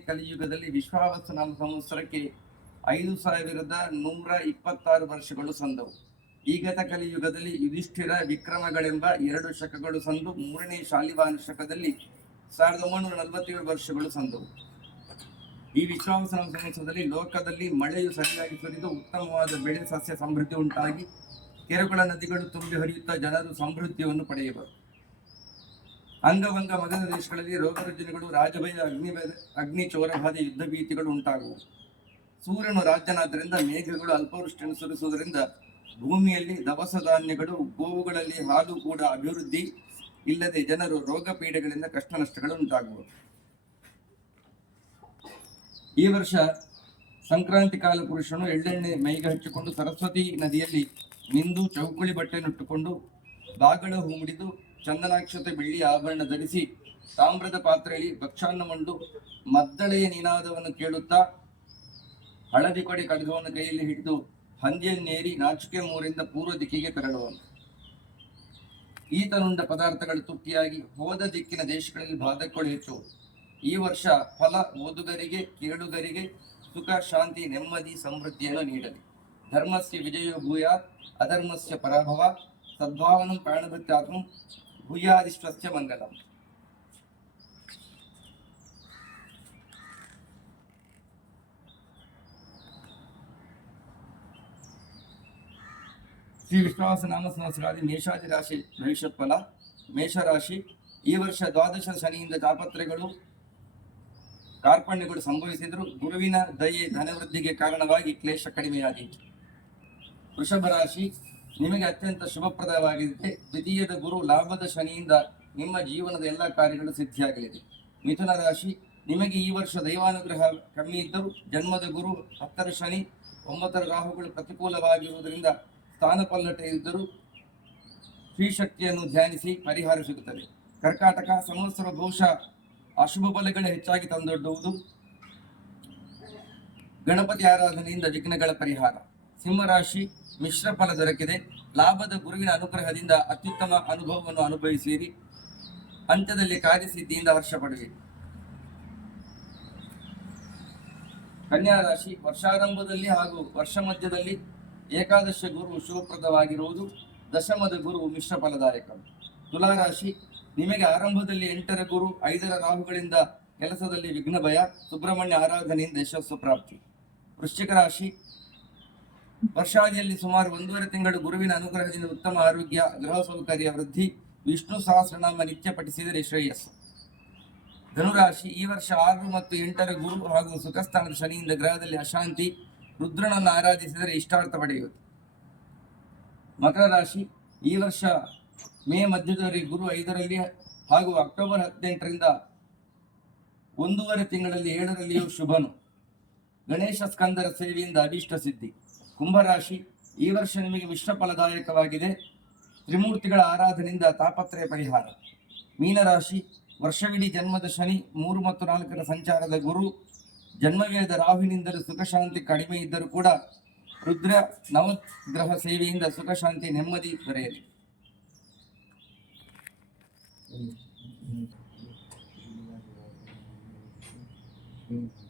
ಕಲಿಯುಗದಲ್ಲಿ ವಿಶ್ವಾವಸು ನಾಮ ಸಂವತ್ಸರಕ್ಕೆ ಐದು ಸಾವಿರದ ನೂರ ಇಪ್ಪತ್ತಾರು ವರ್ಷಗಳು ಸಂದವು. ಈಗತ ಕಲಿಯುಗದಲ್ಲಿ ಯುಧಿಷ್ಠಿರ ವಿಕ್ರಮಗಳೆಂಬ ಎರಡು ಶಕಗಳು ಸಂದು, ಮೂರನೇ ಶಾಲಿವಾನ ಶಕದಲ್ಲಿ ಸಾವಿರದ ಒಂಬೈನೂರ ನಲವತ್ತೇಳು ವರ್ಷಗಳು ಸಂದವು. ಈ ವಿಶ್ವಾವಸನ ಸಂವತ್ಸರದಲ್ಲಿ ಲೋಕದಲ್ಲಿ ಮಳೆಯು ಸರಿಯಾಗಿ ಸುರಿದು ಉತ್ತಮವಾದ ಬೆಳೆ ಸಸ್ಯ ಸಮೃದ್ಧಿ ಉಂಟಾಗಿ, ಕೆರೆಗಳ ನದಿಗಳು ತುಂಬಿ ಹರಿಯುತ್ತಾ ಜನರು ಸಮೃದ್ಧಿಯನ್ನು ಪಡೆಯುವರು ಅಂಗವಂಗ ಮಗದ ದೇಶಗಳಲ್ಲಿ ರೋಗ ರುಜಿನಗಳು ರಾಜಭಯ, ಅಗ್ನಿ ಅಗ್ನಿ ಚೋರಭಾದೆ ಯುದ್ಧ ಭೀತಿಗಳು ಉಂಟಾಗುವು. ಸೂರ್ಯನು ರಾಜ್ಯನಾದ್ದರಿಂದ ಮೇಘಗಳು ಅಲ್ಪವೃಷ್ಟಿಯನ್ನು ಸುರಿಸುವುದರಿಂದ ಭೂಮಿಯಲ್ಲಿ ದವಸ ಧಾನ್ಯಗಳು ಗೋವುಗಳಲ್ಲಿ ಹಾಲು ಕೂಡ ಅಭಿವೃದ್ಧಿ ಇಲ್ಲದೆ ಜನರು ರೋಗ ಪೀಡೆಗಳಿಂದ ಕಷ್ಟ ನಷ್ಟಗಳು ಉಂಟಾಗುವು. ಈ ವರ್ಷ ಸಂಕ್ರಾಂತಿ ಕಾಲ ಪುರುಷನು ಎಳ್ಳೆಣ್ಣೆ ಮೈಗೆ ಹಚ್ಚಿಕೊಂಡು ಸರಸ್ವತಿ ನದಿಯಲ್ಲಿ ನಿಂದು ಚೌಕುಳಿ ಬಟ್ಟೆಯನ್ನುಟ್ಟುಕೊಂಡು ಬಾಗಳ ಹೂಮಿಡಿದು ಚಂದನಾಕ್ಷತೆ ಬೆಳ್ಳಿ ಆಭರಣ ಧರಿಸಿ ತಾಮ್ರದ ಪಾತ್ರೆಯಲ್ಲಿ ಭಕ್ಷಾನ್ನ ಮಂಡು ಮದ್ದಳೆಯ ನಿನಾದವನ್ನು ಕೇಳುತ್ತಾ ಹಳದಿ ಕೊಡೆ ಖಡ್ಗವನ್ನು ಕೈಯಲ್ಲಿ ಹಿಡಿದು ಹಂದಿಯನ್ನೇರಿ ನಾಚಿಕೆ ಮೂರಿಂದ ಪೂರ್ವ ದಿಕ್ಕಿಗೆ ತೆರಳುವನು. ಈತನುಂಡ ಪದಾರ್ಥಗಳು ತುಟ್ಟಿಯಾಗಿ ಹೋದ ದಿಕ್ಕಿನ ದೇಶಗಳಲ್ಲಿ ಬಾಧಕಗಳು ಹೆಚ್ಚು. ಈ ವರ್ಷ ಫಲ ಓದುಗರಿಗೆ, ಕೇಳುಗರಿಗೆ ಸುಖ, ಶಾಂತಿ, ನೆಮ್ಮದಿ, ಸಮೃದ್ಧಿಯನ್ನು ನೀಡಲಿ. ಧರ್ಮಸ್ಯ ವಿಜಯೋ ಭೂಯ ಅಧರ್ಮಸ್ಯ ಪರಾಭವ. ಸದ್ಭಾವನಂ ಪ್ರಾಣಭಕ್ತಾತ್ಮ ಭೂಯಾದಿಶ್ವಸ್ಯ ಮಂಗಲಂ ಶ್ರೀ ವಿಶ್ವಾಸ ನಾಮ ಸಂವತ್ಸರಾದಿ ಮೇಷಾದಿ ರಾಶಿ ಭವಿಷ್ಯತ್ ಫಲ ಮೇಷರಾಶಿ ಈ ವರ್ಷ ದ್ವಾದಶ ಶನಿಯಿಂದ ತಾಪತ್ರೆಗಳು ಕಾರ್ಪಣ್ಯಗಳು ಸಂಭವಿಸಿದ್ರು ಗುರುವಿನ ದಯೆ ಧನವೃದ್ಧಿಗೆ ಕಾರಣವಾಗಿ ಕ್ಲೇಶ ಕಡಿಮೆಯಾದೀತು ವೃಷಭ ರಾಶಿ ನಿಮಗೆ ಅತ್ಯಂತ ಶುಭಪ್ರದವಾಗಿದೆ ದ್ವಿತೀಯದ ಗುರು ಲಾಭದ ಶನಿಯಿಂದ ನಿಮ್ಮ ಜೀವನದ ಎಲ್ಲ ಕಾರ್ಯಗಳು ಸಿದ್ಧಿಯಾಗಲಿದೆ. ಮಿಥುನ ರಾಶಿ, ನಿಮಗೆ ಈ ವರ್ಷ ದೈವಾನುಗ್ರಹ ಕಮ್ಮಿ ಇದ್ದರೂ ಜನ್ಮದ ಗುರು ಹತ್ತರ ಶನಿ, ಒಂಬತ್ತರ ರಾಹುಗಳು ಪ್ರತಿಕೂಲವಾಗಿರುವುದರಿಂದ ಸ್ಥಾನಪಲ್ಲಟೆಯಿದ್ದರೂ ಇದ್ದರೂ ಶ್ರೀಶಕ್ತಿಯನ್ನು ಧ್ಯಾನಿಸಿ ಪರಿಹಾರ ಸಿಗುತ್ತದೆ. ಕರ್ಕಾಟಕ ಸಂವತ್ಸರ ಬಹುಶಃ ಅಶುಭ ಬಲಗಳೇ ಹೆಚ್ಚಾಗಿ ತಂದೊಡ್ಡುವುದು. ಗಣಪತಿ ಆರಾಧನೆಯಿಂದ ವಿಘ್ನಗಳ ಪರಿಹಾರ. ಸಿಂಹರಾಶಿ ಮಿಶ್ರ ಫಲ ದೊರಕಿದೆ. ಲಾಭದ ಗುರುವಿನ ಅನುಗ್ರಹದಿಂದ ಅತ್ಯುತ್ತಮ ಅನುಭವವನ್ನು ಅನುಭವಿಸಿರಿ. ಅಂತ್ಯದಲ್ಲಿ ಕಾರ್ಯಸಿದ್ಧಿಯಿಂದ ಹರ್ಷ ಪಡುವಿರಿ ಕನ್ಯಾ ರಾಶಿ, ವರ್ಷಾರಂಭದಲ್ಲಿ ಹಾಗೂ ವರ್ಷ ಮಧ್ಯದಲ್ಲಿ ಏಕಾದಶ ಗುರು ಶುಭಪ್ರದವಾಗಿರುವುದು ದಶಮದ ಗುರು ಮಿಶ್ರ ಫಲದಾಯಕ. ತುಲಾರಾಶಿ ನಿಮಗೆ ಆರಂಭದಲ್ಲಿ ಎಂಟರ ಗುರು, ಐದರ ರಾಹುಗಳಿಂದ ಕೆಲಸದಲ್ಲಿ ವಿಘ್ನ ಭಯ ಸುಬ್ರಹ್ಮಣ್ಯ ಆರಾಧನೆಯಿಂದ ಯಶಸ್ಸು ಪ್ರಾಪ್ತಿ. ವೃಶ್ಚಿಕ ರಾಶಿ ವರ್ಷಾದಿಯಲ್ಲಿ ಸುಮಾರು ಒಂದೂವರೆ ತಿಂಗಳು ಗುರುವಿನ ಅನುಗ್ರಹದಿಂದ ಉತ್ತಮ ಆರೋಗ್ಯ, ಗೃಹ ಸೌಕರ್ಯ, ವೃದ್ಧಿ, ವಿಷ್ಣು ಸಹಸ್ರನಾಮ ನಿತ್ಯ ಪಠಿಸಿದರೆ ಶ್ರೇಯಸ್ಸು ಧನುರಾಶಿ, ಈ ವರ್ಷ ಆರು ಮತ್ತು ಎಂಟರ ಗುರು ಹಾಗೂ ಸುಖಸ್ಥಾನದ ಶನಿಯಿಂದ ಗ್ರಹದಲ್ಲಿ ಅಶಾಂತಿ, ರುದ್ರನನ್ನು ಆರಾಧಿಸಿದರೆ ಇಷ್ಟಾರ್ಥ ಪಡೆಯುವುದು. ಮಕರ ರಾಶಿ, ಈ ವರ್ಷ ಮೇ ಮಧ್ಯದವರೆಗೆ ಗುರು ಐದರಲ್ಲಿ ಹಾಗೂ ಅಕ್ಟೋಬರ್ ಹದಿನೆಂಟರಿಂದ ಒಂದೂವರೆ ತಿಂಗಳಲ್ಲಿ ಏಳರಲ್ಲಿಯೂ ಶುಭನು. ಗಣೇಶ ಸ್ಕಂದರ ಸೇವೆಯಿಂದ ಅಭೀಷ್ಟ ಸಿದ್ಧಿ. ಕುಂಭರಾಶಿ. ಈ ವರ್ಷ ನಿಮಗೆ ಮಿಶ್ರ ಫಲದಾಯಕವಾಗಿದೆ ತ್ರಿಮೂರ್ತಿಗಳ ಆರಾಧನೆಯಿಂದ ತಾಪತ್ರಯ ಪರಿಹಾರ. ಮೀನರಾಶಿ, ವರ್ಷವಿಡೀ ಜನ್ಮದ ಶನಿ, ಮೂರು ಮತ್ತು ನಾಲ್ಕರ ಸಂಚಾರದ ಗುರು. ಜನ್ಮವೇದ ರಾಹುವಿನಿಂದಲೂ ಸುಖ ಶಾಂತಿ ಕಡಿಮೆ ಇದ್ದರೂ ಕೂಡ ರುದ್ರ, ನವಗ್ರಹ ಸೇವೆಯಿಂದ ಸುಖ ಶಾಂತಿ ನೆಮ್ಮದಿ ದೊರೆಯಲಿ. ಹ್ಮ್.